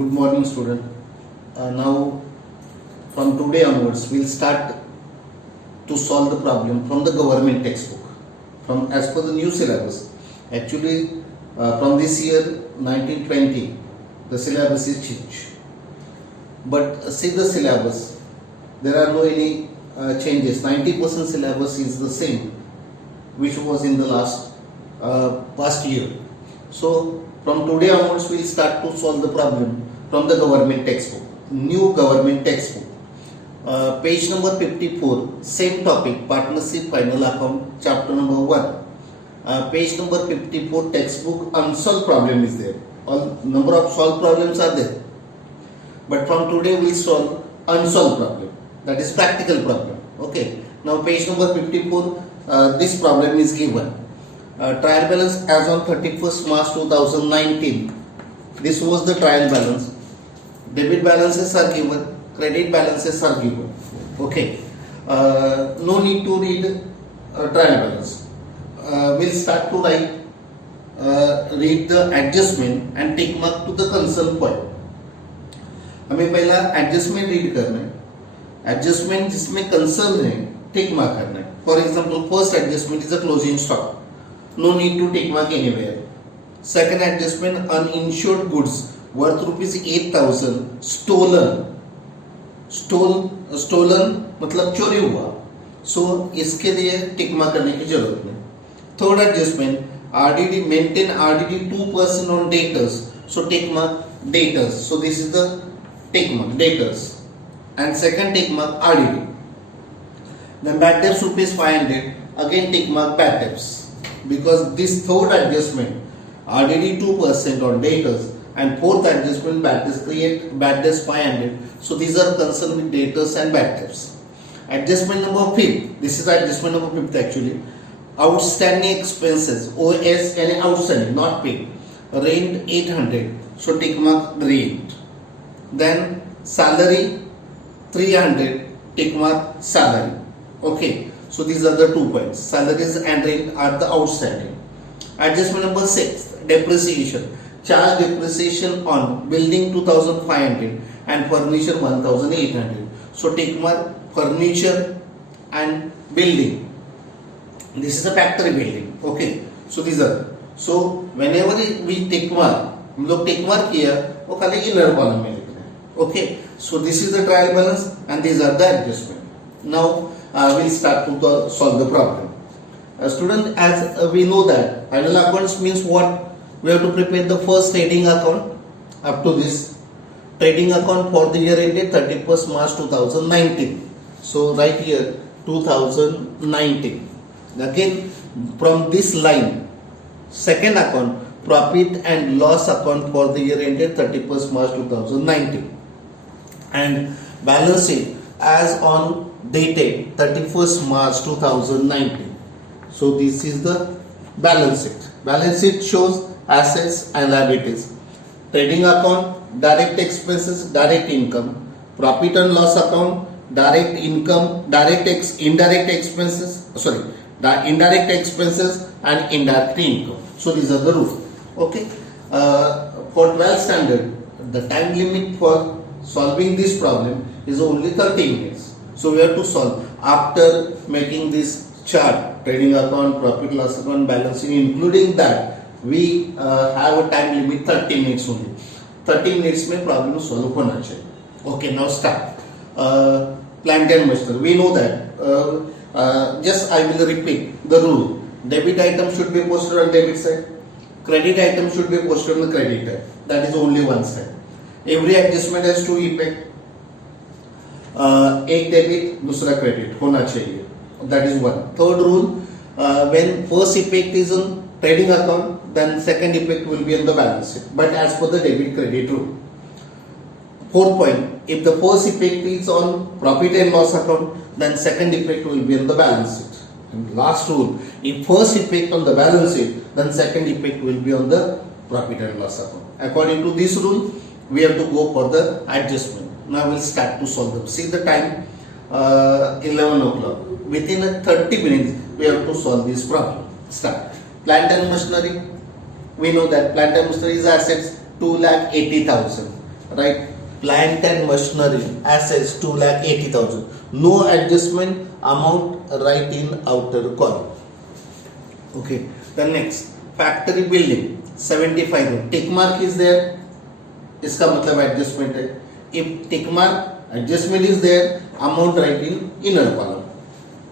Good morning, student. Now, from today onwards, we'll start to solve the problem from the government textbook, from as per the new syllabus. Actually, from this year 1920, the syllabus is changed. But see the syllabus. There are no any changes. 90% syllabus is the same, which was in the past year. So from today onwards, we'll start to solve the problem from the government textbook, new government textbook. Page number 54, same topic, partnership final account, chapter number 1. Page number 54, textbook, unsolved problem is there. All number of solved problems are there. But from today we'll solve unsolved problem, that is practical problem. Okay. Now page number 54, this problem is given. Trial balance as on 31st March 2019. This was the trial balance. Debit balances are given, credit balances are given. Okay. No need to read trial balance. We'll start to read the adjustment and tick mark to the concern point. हमें पहला adjustment read करना है. Adjustment जिसमें concern है टिक mark करना है. For example first adjustment is a closing stock, no need to tick mark anywhere. Second adjustment uninsured goods worth ₹8,000 stolen मतलब चोरी हुआ, सो इसके लिए टिक मार्क करने की जरूरत नहीं. Third adjustment RDD maintain RDD 2% on debtors, so tick mark debtors, so this is the tick mark debtors, and second tick mark RDD. Then bad debts ₹500, again tick mark bad debts, because this third adjustment RDD 2% on debtors and fourth adjustment bad debts create bad debts 500, so these are concerned with debtors and bad debts. Adjustment number 5, this is adjustment number 5 actually. Outstanding expenses, OS and outstanding not paid, rent 800, so tick mark rent. Then salary 300, tick mark salary. Okay, so these are the 2 points. Salaries and rent are the outstanding. Adjustment number 6, depreciation. Charge depreciation on building 2,500 and furniture 1,800. So tick mark furniture and building. This is a factory building. Okay, so these are. So whenever we tick mark, हम लोग tick mark किया वो खाली inner column में. Okay, so this is the trial balance and these are the adjustment. Now we'll start to solve the problem. Student, as we know that final accounts means what? We have to prepare the first trading account up to this trading account for the year ended 31st March 2019. So right here 2019. Again from this line, second account, profit and loss account for the year ended 31st March 2019. And balance sheet as on dated 31st March 2019. So this is the balance sheet. Balance sheet shows assets and liabilities. Trading account, direct expenses, direct income. Profit and loss account, direct income, indirect expenses. The indirect expenses and indirect income. So these are the rules. Okay. For 12th standard, the time limit for solving this problem is only 30 minutes. So we have to solve after making this chart, trading account, profit loss account, balancing, including that we have a time limit 30 minutes only. 30 minutes में problem solve होना चाहिए. Okay, now start. Plant and machinery. We know that. Just I will repeat the rule. Debit item should be posted on debit side. Credit item should be posted on the credit side. That is only one side. Every adjustment has two effect. एक debit दूसरा credit होना चाहिए. That is one. Third rule, when first effect is on trading account, then second effect will be on the balance sheet, but as per the debit credit rule. Fourth point, if the first effect is on profit and loss account, then second effect will be on the balance sheet. And last rule, if first effect on the balance sheet, then second effect will be on the profit and loss account. According to this rule, we have to go for the adjustment. Now we'll start to solve them. See the time, 11 o'clock. Within 30 minutes, we have to solve this problem. Start. Plant and machinery. We know that plant and machinery is assets 2,80,000. right? Plant and machinery assets 2,80,000. No adjustment amount right in outer column. Okay. The next factory building 75. Tick mark is there. इसका मतलब adjustment है. If tick mark adjustment is there, amount right in inner column.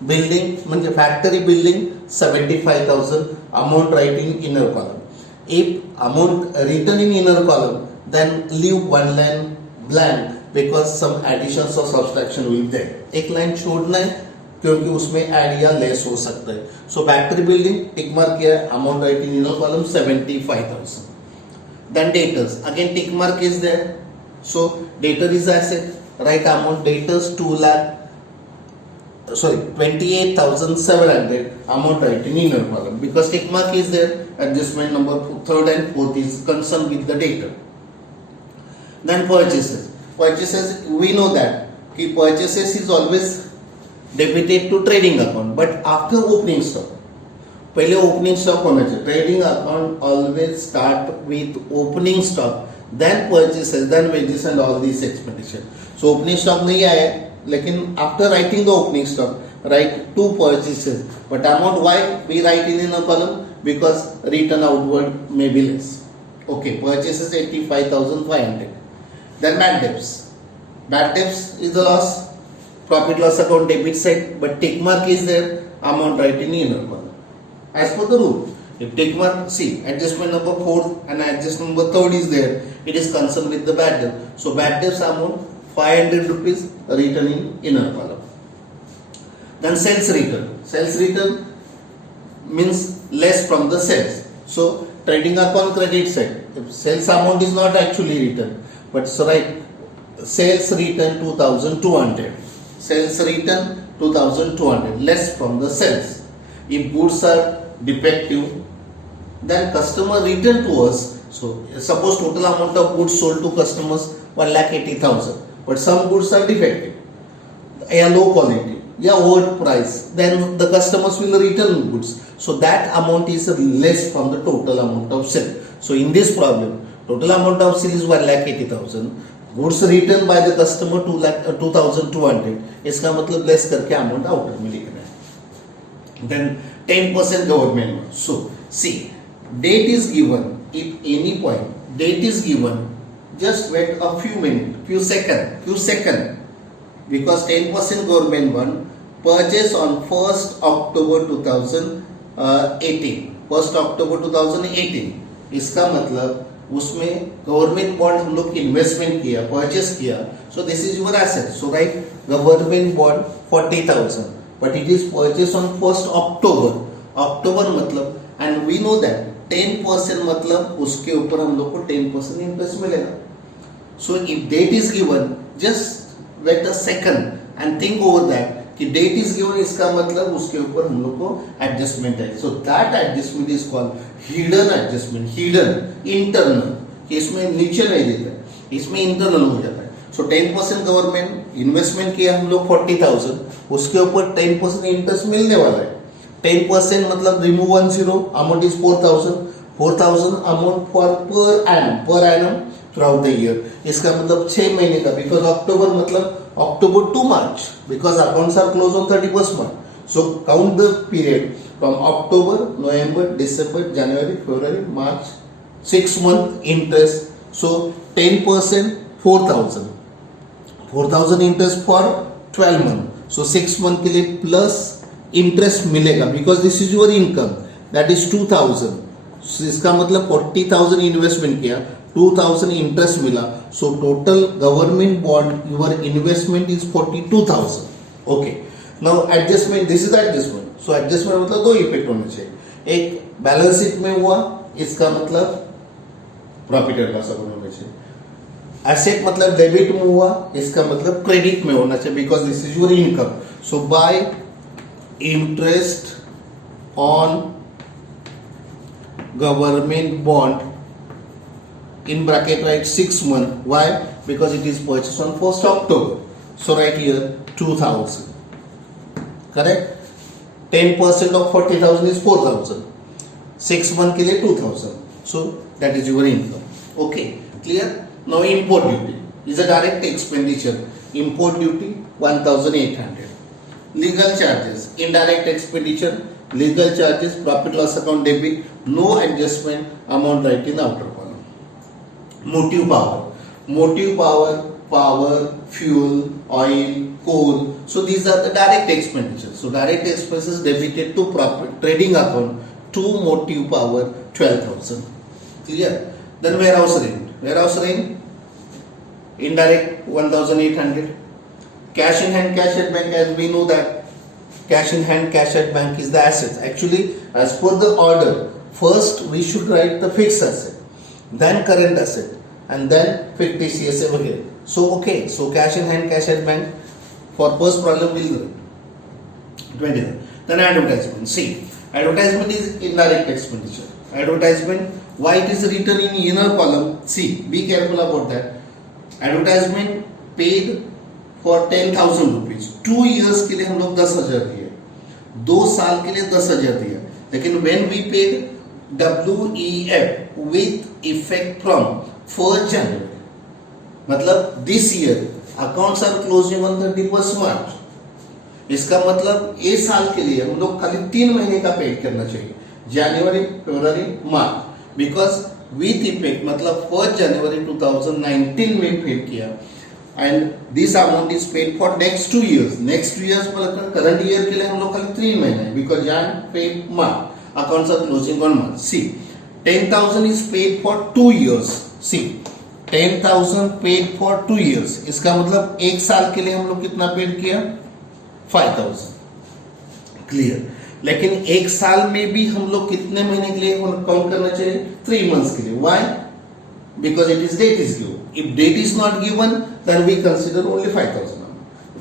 Building म्हणजे factory building 75,000, amount right in inner column. If amount written in inner column, then leave one line blank because some additions or subtraction will be there. एक line छोड़ना है क्योंकि उसमें add या less हो सकता है. So factory building tick mark किया है, amount write in inner column 75,000. Then debtors again tick mark is there. So debtor is asset, write amount debtors 28,700, amount right in inner column because tick mark is there. Adjustment number 3rd and 4th is concerned with the data. Then purchases we know that कि purchases is always debited to trading account, but after opening stock पहले opening stock होना चाहिए. Trading account always start with opening stock, then purchases, then wages and all these expenditure. So opening stock नहीं आया लेकिन after writing the opening stock write two purchases, but amount why we write in a column because return outward may be less. Okay, purchases 85,500. Then bad debts is the loss, profit loss account debit side, but tick mark is there, amount right in inner column as per the rule. If tick mark, see adjustment number 4 and adjustment number 3rd is there, it is concerned with the bad debt. So bad debts amount 500 rupees written in inner column. Then sales return means less from the sales. So trading account credit side, if sales amount is not actually written, but so right, sales return 2,200. Sales return 2,200 less from the sales. If goods are defective, then customer return to us. So suppose total amount of goods sold to customers 1,80,000. But some goods are defective, low quality, overpriced, then the customers will return goods. So that amount is less from the total amount of sale. So in this problem, total amount of sale is 1,80,000. Goods returned by the customer 2,200. इसका मतलब less करके amount outer में लिखना है. Then 10% government. So see, date is given. If any point date is given, just wait a few seconds, because 10% government bond purchase on 1st October 2018. 1st October 2018. इसका मतलब उसमें government bond हम लोग investment किया, purchase किया. So this is your asset. So right government bond 40,000, but it is purchase on 1st October मतलब, and we know that 10% मतलब उसके ऊपर हम लोग को 10% इंटरेस्ट मिलेगा. So if debt is given, just wait a second and think over that कि debt is given, इसका मतलब उसके ऊपर हम लोग को एडजस्टमेंट है. So that adjustment is called hidden adjustment, hidden internal. इसमें नीचे नहीं देता है, इसमें इंटरनल हो जाता है. सो 10% गवर्नमेंट इन्वेस्टमेंट किया हम लोग 40,000, उसके ऊपर 10% इंटरेस्ट मिलने वाला है. 10% मतलब remove 10, amount is 4,000 amount for per annum through the year. इसका मतलब 6 महीने का, बिकॉज अक्टूबर मतलब October to March, because accounts are closed on 31st March. So count the period from October, November, December, January, February, March, 6 month interest. So 10% 4,000. 4,000 interest for 12 month. So 6 month के लिए plus interest मिलेगा, because this is your income, that is 2,000. So इसका मतलब 40,000 investment किया, 2,000 interest मिला. So total government bond your investment is 42,000. Okay, now adjustment, this is adjustment. So adjustment मतलब दो effect होने चाहिए. एक बैलेंस शीट में हुआ, इसका मतलब प्रॉफिट एंड लॉस अकाउंट होना चाहिए. एसेट मतलब डेबिट में हुआ, इसका मतलब क्रेडिट में होना चाहिए, because this is your income. So bye interest on government bond in bracket write 6 month. Why? Because it is purchased on 1st October. So write here 2,000. Correct? 10% of 40,000 is 4,000. 6 month के लिए 2,000. So that is your income. Okay, clear? Now import duty is a direct expenditure. Import duty 1,800. Legal charges, indirect expenditure, legal charges, profit loss account debit, no adjustment, amount right in the outer column. Motive power, power, fuel, oil, coal. So these are the direct expenditures. So direct expenses debited to profit trading account to motive power 12,000. Clear? Then warehouse rent, indirect 1,800. Cash in hand, cash at bank, as we know that cash in hand, cash at bank is the assets. Actually, as per the order, first we should write the fixed asset, then current asset, and then fictitious again. So cash in hand, cash at bank. For first problem we'll do 20. Then advertisement. See, advertisement is indirect expenditure. Advertisement, why it is written in inner column? See, be careful about that. Advertisement paid for 10,000 rupees. 2 years के लिए हम लोग 10,000 दिए, 2 साल के लिए 10,000 दिया. लेकिन when we paid WEF with effect from 1st January, मतलब this year accounts are closing on 31st March. इसका मतलब ए साल के लिए हम लोग खाली 3 महीने का पेड करना चाहिए, जनवरी, फरवरी, मार्च. बिकॉज विथ इफेक्ट मतलब 1st January 2019 में पेड किया, and this amount is paid for next 2 years. Next 2 years मतलब करंट ईयर के लिए हम लोग खाली 3 महीने, because Jan, Feb, March accounts are closing on March. See 10,000 is paid for 2 years. See 10,000 paid for 2 years. इसका मतलब 1 साल के लिए हम लोग कितना पेड किया? 5,000. क्लियर? लेकिन 1 साल में भी हम लोग कितने महीने के लिए काउंट करना चाहिए? 3 months के लिए. Why? Because it is date is given. If date is not given, then we consider only 5,000.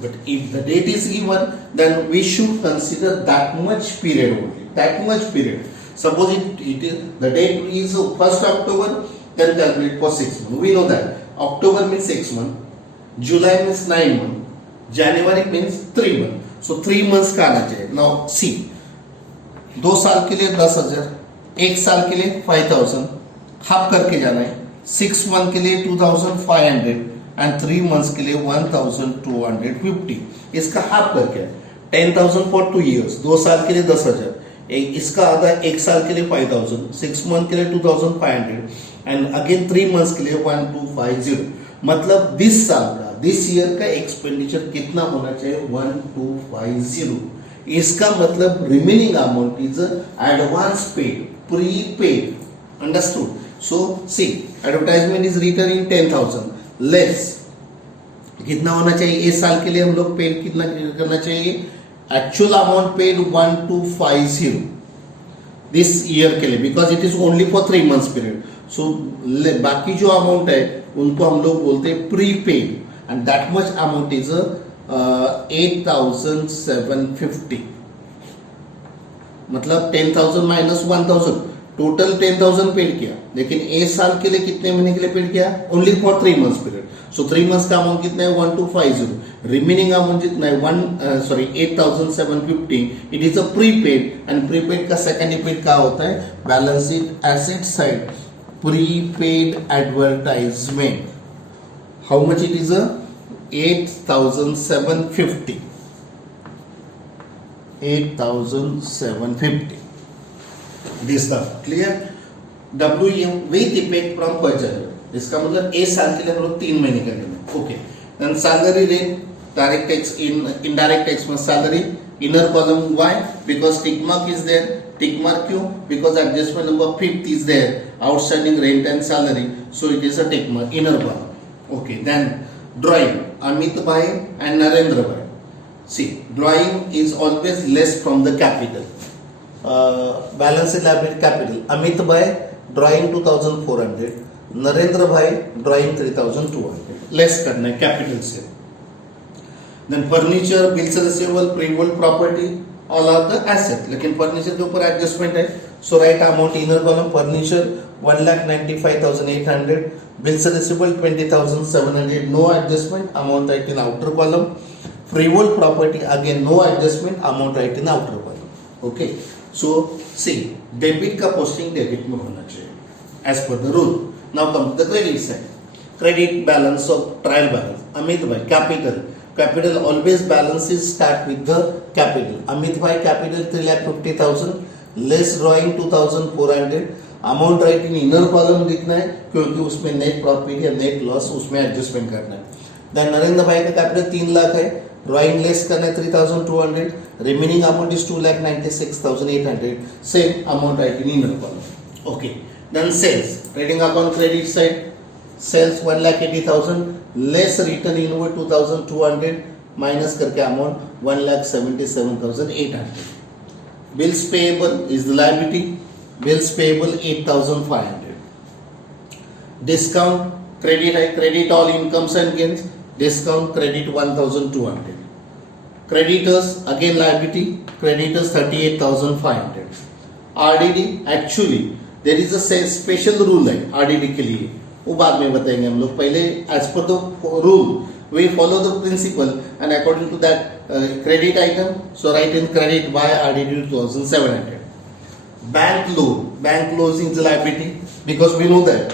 But if the date is given, then we should consider that much period only. That much period. Suppose it is the date is 1st October, then calculate for 6 months. We know that October means 6 months, July means 9 months, January means 3 months. So 3 months का आना चाहिए. Now see, 2 साल के लिए 10,000, 1 साल के लिए 5,000, half करके जाना है. 6 months के लिए 2,500 एंड 3 months के लिए 1,250. इसका हाफ करके 10,000 फॉर 2 years, 2 साल के लिए 10,000. इसका आधा 1 साल के लिए 5,000, 6 months के लिए 2,500 एंड अगेन 3 months के लिए 1,250. मतलब दिस साल का, दिस ईयर का एक्सपेंडिचर कितना होना चाहिए? 1,250. इसका मतलब remaining amount is advance paid, prepaid. Understood? So see, advertisement is written in 10,000 less कितना होना चाहिए? इस साल के लिए हम लोग पेड कितना करना चाहिए? Actual amount paid 1,250 this year के लिए, because it is only for 3 months period. So बाकी जो अमाउंट है उनको हम लोग बोलते हैं prepaid, and that much amount is 8,750. मतलब 10,000 माइनस 1,000, टोटल 10,000 पेड किया, लेकिन एक साल के लिए कितने महीने के लिए पेड किया? Only for 3 months period. So 3 months का अमाउंट कितना है? 1,250. रिमेनिंग अमाउंट जितना है 8,750. It is a prepaid, and prepaid का सेकंड इफेक्ट क्या होता है? Balance sheet asset side, prepaid advertisement. How much it is? 8,750. 8,750. This stuff clear? WM with effect from 1st January. इसका मतलब एक साल के लिए हम लोग 3 महीने करेंगे. Okay. Then salary rate, direct tax, indirect tax में salary, inner column. Why? Because tick mark is there. Tick mark क्यों? Because adjustment number 5th is there. Outstanding rent and salary. So it is a tick mark, inner column. Okay. Then drawing, Amit Bhai and Narendra Bhai. See, drawing is always less from the capital. Balance sheet liability capital. Amit Bhai drawing 2,400, Narendra Bhai drawing 3,200. Less करना है capital से. Then furniture, bills receivable, pre-owned property, all are the asset. लेकिन furniture के ऊपर adjustment है. So write amount inner column. Furniture 1,95,800, bills receivable 20,700. No adjustment. Amount right in outer column. Freehold property again no adjustment. Amount right in outer column. Okay. So see, debit का posting debit में होना चाहिए as per the rule. Now come to the credit side. credit balance of trial balance. Amit bhai, capital always balances start with the capital. Amit bhai, capital 3,50,000, less drawing 2,400. Amount write in inner column लिखना है क्योंकि उसमें net profit या net loss उसमें adjustment करना है. Then Narendra भाई का कैपिटल 3 लाख है, ड्राइंग लेस करना है 3,200, remaining amount is 2,96,800. Same amount write in inner column. Okay. Then sales, trading account credit side, sales 1,80,000, less return inward 2,200, minus करके amount 1,77,800. Bills payable is the liability, bills payable 8,500. Discount credit है, credit all incomes and gains, discount credit 1,200. Creditors again liability, creditors 38,500. RDD actually there is a special rule है RDD के लिए, वो बाद में बताएंगे हम लोग. पहले as per the rule we follow the principle and according to that credit item, so write in credit by RDD 2,700. Bank loan is liability because we know that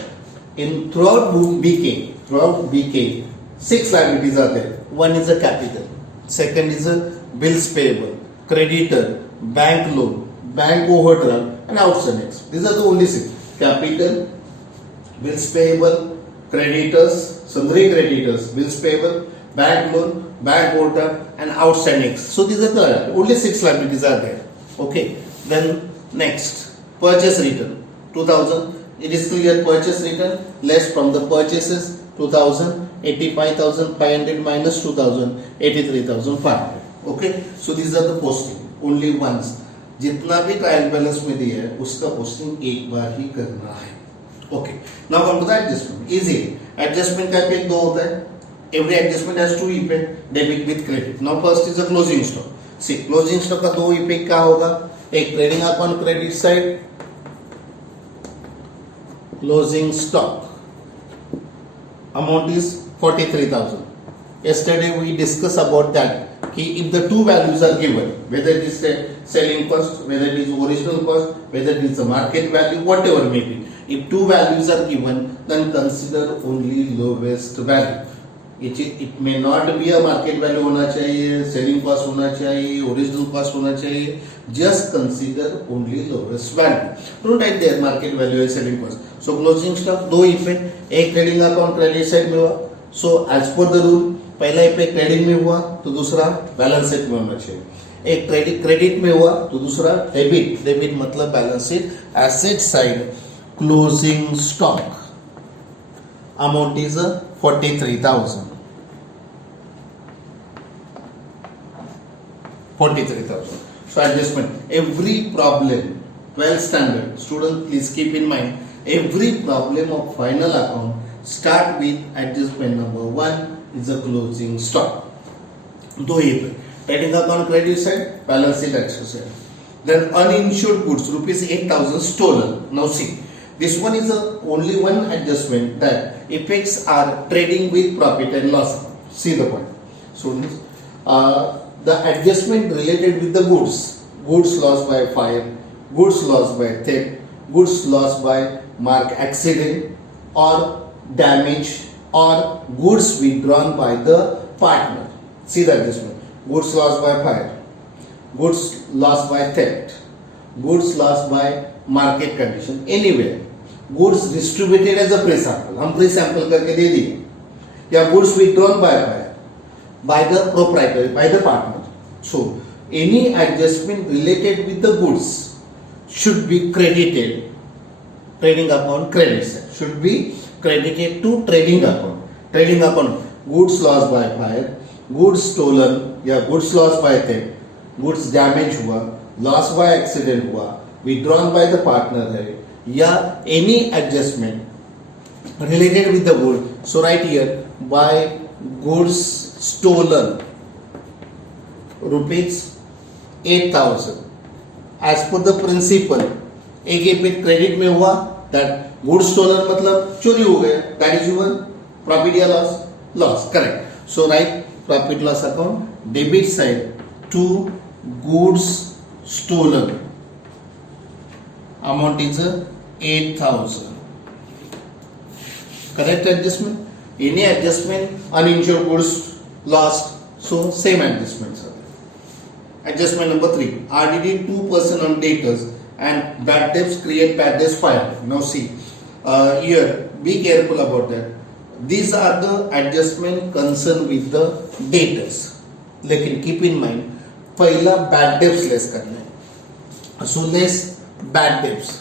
in throughout BK 6 liabilities are there. One is a capital, second is a bills payable, creditor, bank loan, bank overdraft and outstanding. These are the only 6: capital, bills payable, creditors, sundry creditors, bills payable, bank loan, bank overdraft and outstanding. So these are the only 6 liabilities are there. Okay. Then next, purchase return 2,000. It is clear purchase return less from the purchases 2,000, 85,500 minus 2,000, 83,500. Okay. So these are the posting only once. जितना भी trial balance में दिया है उसका posting एक बार ही करना है. Okay. Now come to the adjustment. Easy. Adjustment का इफेक्ट दो होता है. Every adjustment has two effect, debit with credit. Now first is the closing stock. See, closing stock का दो इफेक्ट क्या होगा? एक trading account credit side, closing stock amount is 43,000. yesterday we discussed about that कि if the two values are given, whether it is selling cost, whether it is original cost, whether it is the market value, whatever may be, if two values are given then consider only lowest value. It may not be a market value होना चाहिए, selling cost होना चाहिए, original cost होना चाहिए, just consider only lowest value. Don't write there market value or selling cost. So closing stock दो effect, एक trading account credit side में हुआ. So as per the rule पहला इफेक्ट ट्रेडिंग में हुआ तो दूसरा बैलेंस शीट में होना चाहिए. एक क्रेडिट में हुआ तो दूसरा डेबिट मतलब balance sheet asset side closing stock amount is 43,000. 43,000. So adjustment. Every problem, 12th standard student, please keep in mind, every problem of final account start with adjustment number 1 is a closing stock. दो ही पे trading account credit side, balance sheet asset side. Then uninsured goods rupees 8,000 stolen. Now see, this one is the only one adjustment that effects are trading with profit and loss. See the point, students. The adjustment related with the goods lost by fire, goods lost by theft, goods lost by mark accident or damage, or goods withdrawn by the partner. See the adjustment: goods lost by fire, goods lost by theft, goods lost by market condition, anywhere, goods distributed as a pre-sample, हम pre-sample करके दे दिए, या goods withdrawn by fire, by the proprietor, by the partner. So any adjustment related with the goods should be credited. Trading account credit side should be credited to trading account. Trading account, goods lost by fire, goods stolen या goods lost by theft, goods damage हुआ, loss by accident हुआ, withdrawn by the partner है, या any adjustment related with the good. So right here, by goods stolen rupees 8,000 as per the principle. एक effect credit में हुआ, that goods stolen मतलब चोरी हो गया, that is your profit या loss, correct. So write profit loss account, debit side to goods stolen amount is 8,000. Correct adjustment. Any adjustment, uninsured goods lost, so same adjustments are there. Adjustment number 3, RDD 2% on debtors and bad debts create bad debts 5. Now see, here be careful about that. These are the adjustment concerned with the debtors. लेकिन keep in mind, पहला bad debts less करना है. So less bad debts.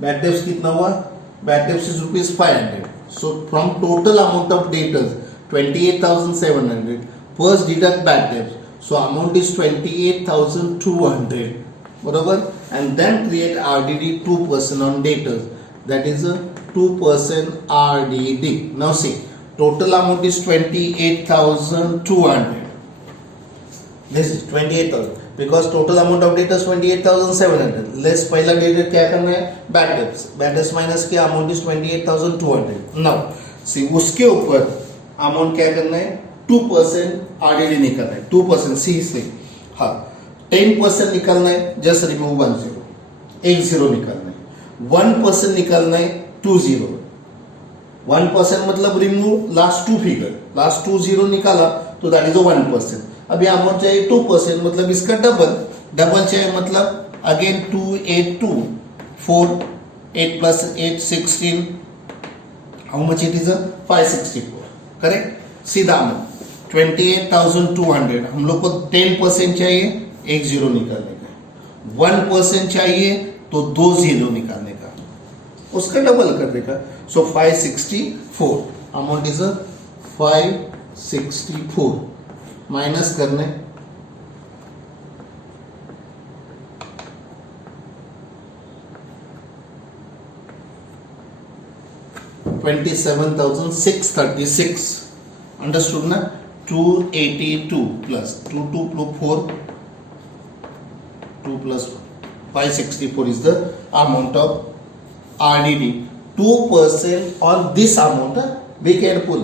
Bad debts कितना हुआ? Bad debts is rupees 500. So from total amount of debtors 28,700. First deduct bad debts. So amount is 28,200. बराबर? And then create RDD 2% on debtors. That is a 2% RDD. Now see, total amount is 28,200. This is 28,000 because total amount of debtors 28,700. Less पहला debtor क्या करना है? Bad debts. Bad debts minus क्या amount is 28,200. Now see उसके ऊपर amount क्या करना है? 2% RDD निकालना है. 2% C से हाँ 10% निकालना है. Just remove 1 0. 1 0 निकालना है. 1% निकालना है. 2 0. 1% मतलब remove last two figure. Last 2 0 निकाला तो that is a 1%. अभी अमाउंट चाहिए 2% मतलब इसका डबल चाहिए मतलब again 2 8 2 4 8 plus 8 16. How much it is? 564. Correct. सीधा अमाउंट 28,200. हम लोग को 10% चाहिए 1 0 निकालने का. 1% चाहिए तो 2 0 निकालने का. उसका डबल कर देगा. सो 564 अमाउंट इज 564 माइनस करने 27,636. अंडरस्टूड ना. 282 plus 2 2 plus 4 2 plus 564 is the amount of RDD. 2% on this amount. Be careful.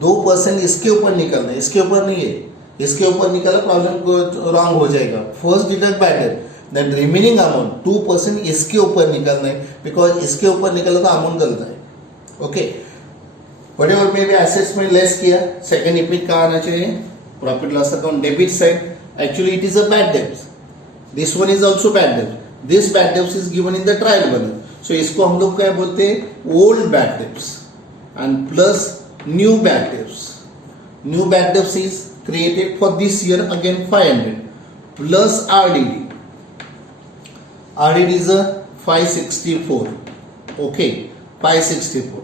2% इसके ऊपर निकलना है, इसके ऊपर नहीं है. इसके ऊपर निकला प्रॉब्लम रॉन्ग हो जाएगा. First deduct bad debt, then remaining amount 2% इसके ऊपर निकलना है बिकॉज इसके ऊपर निकला तो अमाउंट गलत है. Okay. Whatever may be assets में लेस किया. सेकंड इपिट कहाँ आना चाहिए? Profit loss account debit side. Actually it is a bad डेब्ट. This one is also bad डेब्ट. दिस बैड डेब्ट is given in the trial balance. सो इसको हम लोग क्या बोलते हैं? Old bad debts and plus new bad debts. New bad debts is created for this year again 500 plus RDD. RDD is a 564. Okay, 564.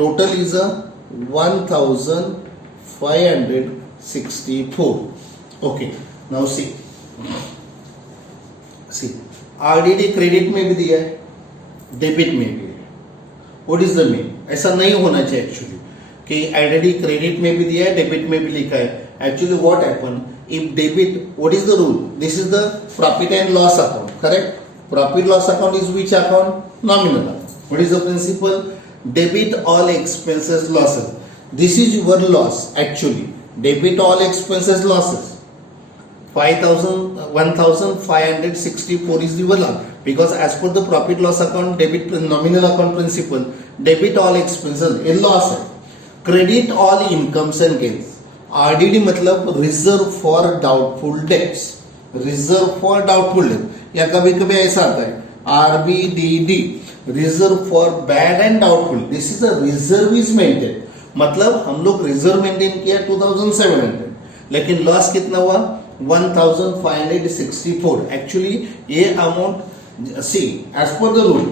Total is a 1,564. Okay, now see RDD credit में भी दिया है, debit में भी है. What is the mean? ऐसा नहीं होना चाहिए एक्चुअली कि RDD क्रेडिट में भी दिया है, डेबिट में भी लिखा है. Actually what happened, if debit, what is the rule? This is the profit and loss account, correct? Profit loss account is which account? Nominal account. What is the principle? Debit all expenses losses. This is your loss actually. Debit all expenses losses. 1,564 is the loss because as per the profit loss account, debit nominal account principle, debit all expenses a loss है. Credit all incomes and gains. RDD मतलब reserve for doubtful debts. Reserve for doubtful debt या कभी कभी ऐसा आता है RBDD, reserve for bad and doubtful. This is a reserve is maintain. मतलब हम लोग रिजर्व मेंटेन किया 2,700 लेकिन लॉस कितना हुआ? 1,564. एक्चुअली ये amount see as per the rule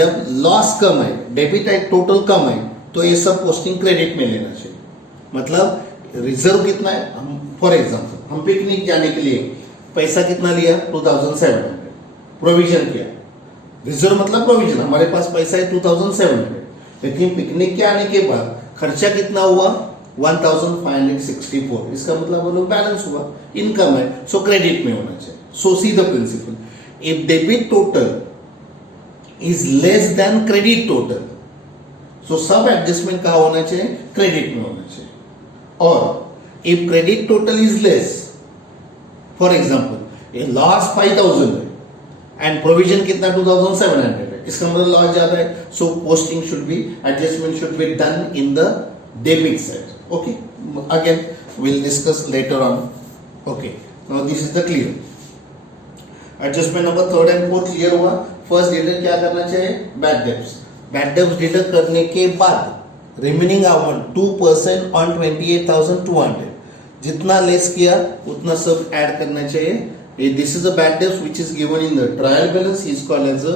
जब लॉस कम है, डेबिट एंड टोटल कम है तो ये सब पोस्टिंग क्रेडिट में लेना चाहिए. मतलब रिजर्व कितना है? हम फॉर एग्जांपल हम पिकनिक जाने के लिए पैसा कितना लिया? 2,700. प्रोविजन किया. रिजर्व मतलब प्रोविजन. हमारे पास पैसा है 2,700 लेकिन पिकनिक के आने के बाद खर्चा कितना हुआ? 1,564. इसका मतलब वो लोग बैलेंस हुआ, इनकम है, सो क्रेडिट में होना चाहिए. So see the principle. If debit total is less than credit total, so सब एडजस्टमेंट कहाँ होना चाहिए? क्रेडिट में होना चाहिए. और if credit total is less, for example a loss 5,000 है and provision कितना 2,700 है, इसका मतलब लॉस ज्यादा है. so posting should be, adjustment should be done in the debit side. Okay, again we'll discuss later on. Okay, now this is the clear. Adjustment number third and fourth clear हुआ. First deduct क्या करना चाहिए? Bad debts. Bad debts deduct करने के बाद remaining amount 2% on 28,200 जितना less किया उतना सब ऐड करना चाहिए. This is a bad debts which is given in the trial balance is called as a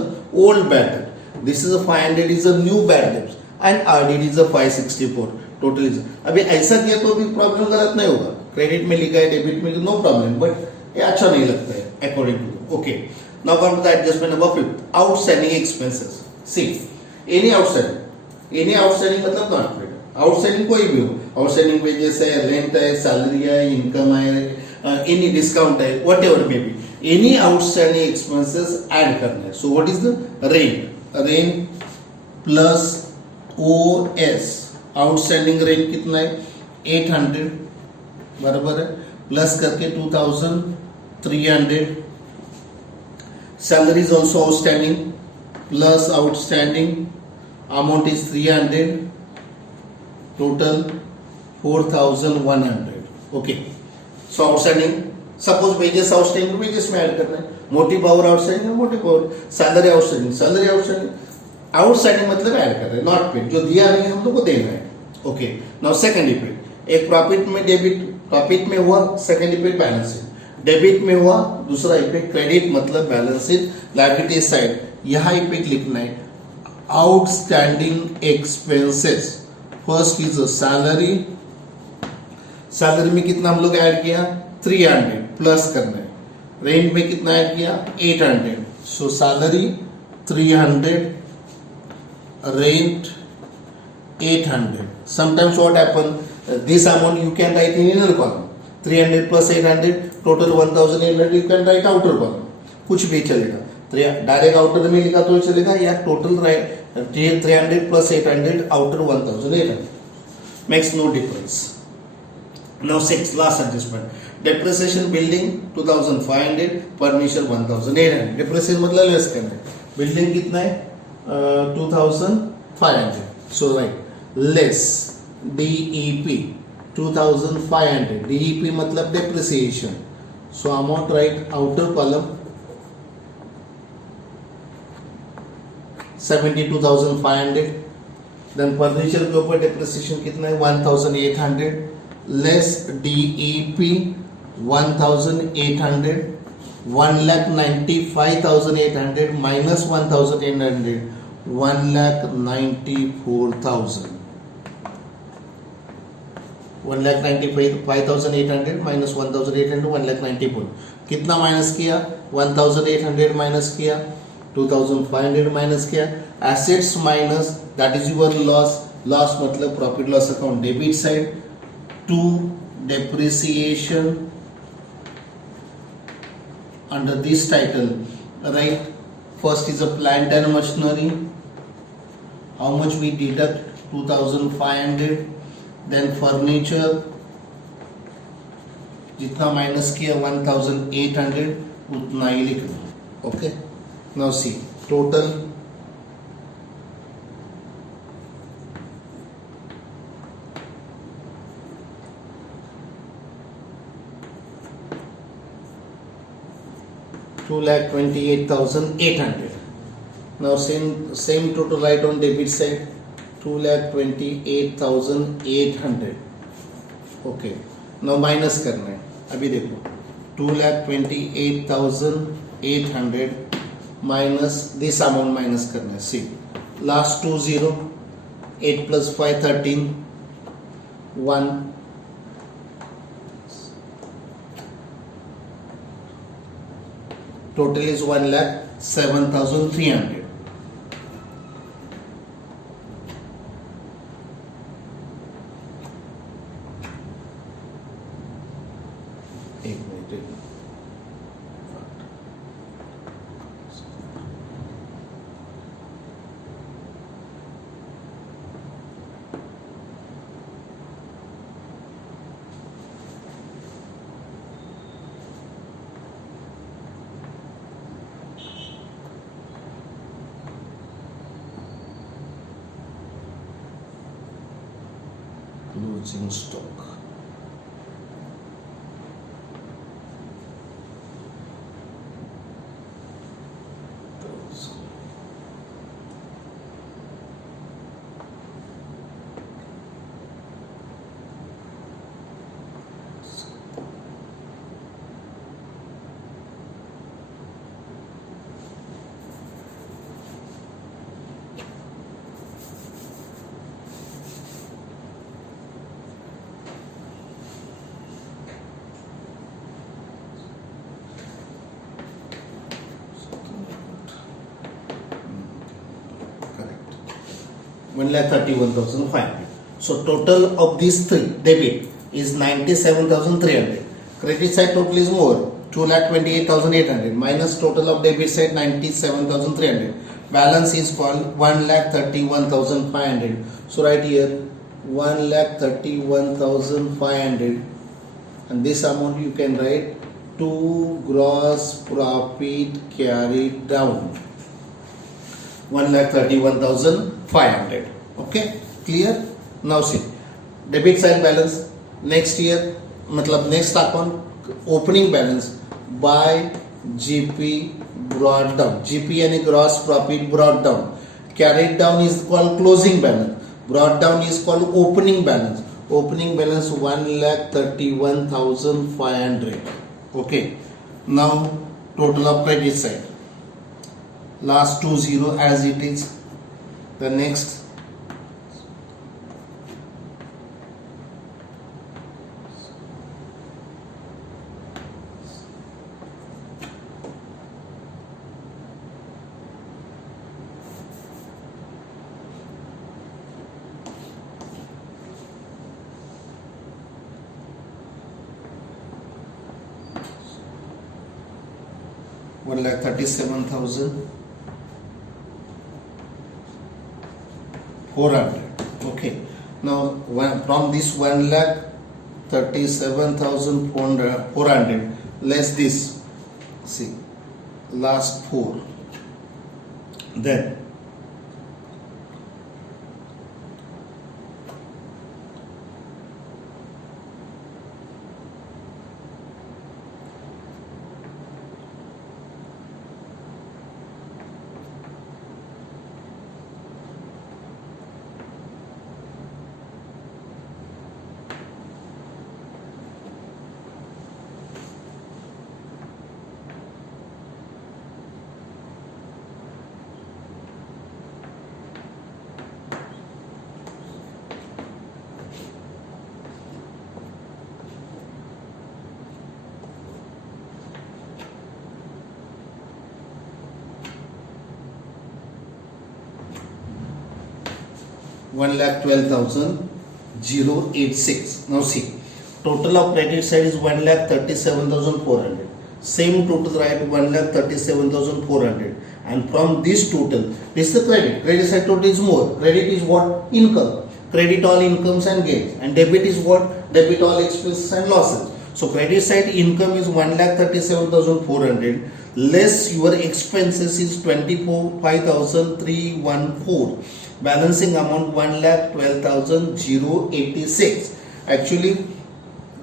old bad डेब्ट. This is a 500 is a new bad debts and RDD is a 564 total is. अभी ऐसा किया तो भी problem गलत नहीं होगा. Credit में लिखा है डेबिट में नो प्रॉब्लम, बट ये अच्छा नहीं लगता है according to. Okay, now come to the adjustment number 5. Outstanding expenses. See, any outstanding मतलब not paid. Outstanding कोई भी हो. Outstanding wages है, rent है, salary है, income है, any discount है, whatever may be. Any outstanding expenses add करना है. So what is the rent? Rent plus OS. Outstanding rent कितना है? 800 बराबर है. प्लस करके 2,300. Salary is also outstanding, plus outstanding amount is 300, total 4,100. Okay, so outstanding, suppose wages outstanding, wages में add करना है. मोटी पावर outstanding, मोटी पावर. Salary outstanding मतलब add कर रहे हैं, not paid. जो दिया नहीं हम लोग को देना है. Okay, now second effect. एक प्रॉफिट में डेबिट, प्रॉफिट में हुआ, second effect balance sheet. Debit में हुआ, दूसरा इफेक्ट क्रेडिट मतलब बैलेंस शीट. लायबिलिटी साइड यहां इफेक्ट लिखना है outstanding expenses. First is salary. Salary में कितना हम लोग ऐड किया? 300 प्लस करना है. रेंट में कितना ऐड किया? 800. सो salary 300, rent 800. Sometimes what happen? This amount you can write in inner column. 300 plus 800 total 1,800 you can write outer column. कुछ भी चलेगा. डायरेक्ट आउटर में लिखा तो चलेगा या total right 300 plus 800 outer 1,800 makes no difference. Now six last adjustment. Depreciation building 2,500, furniture 1,800. Depreciation मतलब less करना है. बिल्डिंग कितना है? 2,500. So right less DEP 2,500. DEP मतलब depreciation. So amount right outer column 72,500. Then furniture के ऊपर depreciation कितना है? 1,800 less DEP 1,800. 1,95,800 minus 1,800 1,94,000. 1,95,800 minus 1,800 1,94,000. कितना माइनस किया? 1,800 माइनस किया, 2,500 माइनस किया. Assets minus that is your loss. Loss मतलब profit loss account debit side. To depreciation under this title, right? First is a plant and machinery. How much we deduct? 2,500. Then furniture जितना minus किया 1,800 उतना ही लिखना. Okay, now see total 2,28,800. Now same total write on debit side 2,28,800. Okay, now minus करना है. अभी देखो 2,28,800 minus this amount minus करना है. सी लास्ट 2 0, 8 plus 5 13, 1. Total is 1,07,300. एक minute. closing stock. Correct. 1,31,500. So total of these three debit is 97,300. Credit side total is more, 2,28,800 minus total of debit side 97,300. Balance is called 1,31,500. So right here 1,31,500, and this amount you can write to gross profit carried down, 1,31,500. Okay, clear? Now see, debit side balance next year, मतलब next account opening balance by GP brought down. GP यानी gross profit brought down. Carried down is called closing balance. Brought down is called opening balance. Opening balance 1,31,500. Okay. Now total of credit side. Last 20 as it is. The next 1,37,400. Okay. Now from this 1,37,400 less this, see, last 4, then $1,12,086. Now see, total of credit side is 1,37,400. Same total right, 1,37,400. And from this total, this is the credit. Credit side total is more. Credit is what? Income. Credit all incomes and gains. And debit is what? Debit all expenses and losses. So credit side income is 1,37,400. Less your expenses is 25,314. Balancing amount 1,12,086. Actually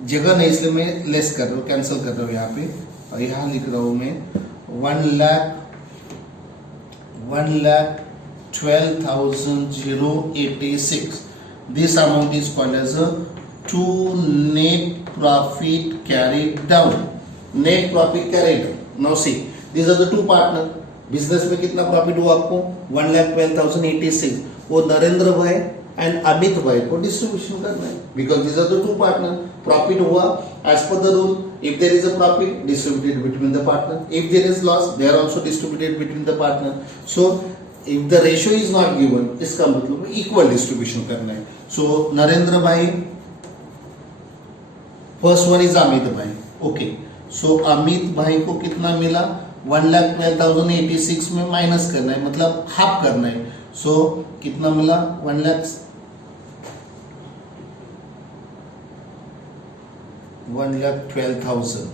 जगह नहीं, इसलिए मैं less कर रहा हूँ, cancel कर रहा हूँ यहाँ पे, और यहाँ लिख रहा हूँ मैं 1,12,086. This amount is called as a to net profit carried down. Net profit carried down. Now see, these are the two partners. Business में कितना प्रॉफिट हुआ आपको? 1,12,086. वो नरेंद्र भाई एंड अमित भाई को डिस्ट्रीब्यूशन करना है, because these are the two partner. Profit हुआ as per the rule, if there is a profit distributed between the partner, if there is loss they are also distributed between the partner. So if the ratio is not given, इसका मतलब equal distribution करना है. सो नरेंद्र भाई, first one is Amit भाई. Okay, सो अमित भाई को कितना मिला? 1,12,086 में माइनस करना है, मतलब हाफ करना है. सो कितना मिला? 1,12,000,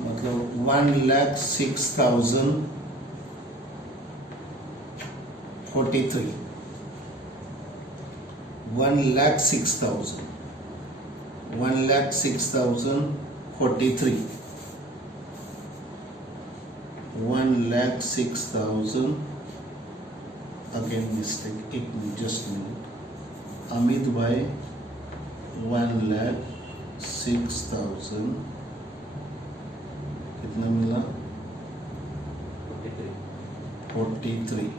मतलब 1,06,043. 1,06,000. 1,06,043. 1,06,000. Again mistake. It just minute. Amit bhai 1,06,000. कितना मिला? 43.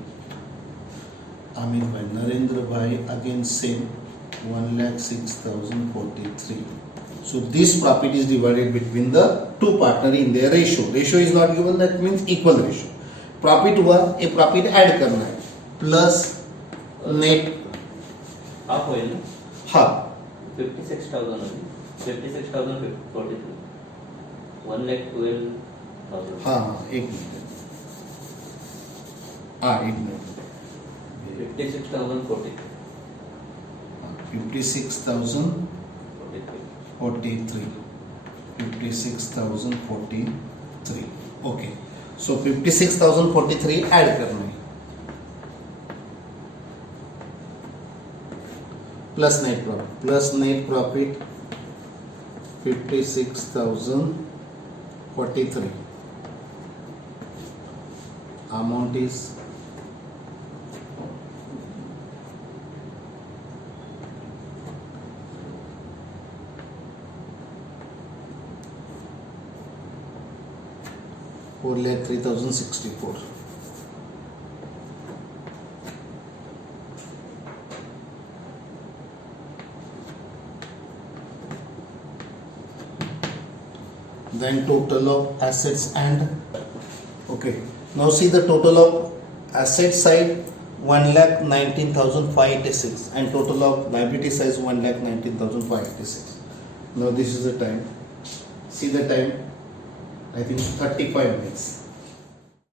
Amit bhai, Narendra bhai again same 1,06,043. So this profit is divided between the two partner in their ratio. Ratio is not given, that means equal ratio. Profit हुआ, ये profit add करना है plus net. Half होईल ना? हाँ 56,000 होईल. 56,043. 1,12,000. हाँ एक मिनट. हाँ एक मिनट. 56,043. 56,043. 56,043. Okay. So 56,043 add करना है. Plus net profit. Plus net profit 56,043. Amount is $4,03,064. Then total of assets and okay. Now see the total of asset side 1,19,586 and total of liability side 1,19,586. Now this is the time. See the time. I think 35 minutes.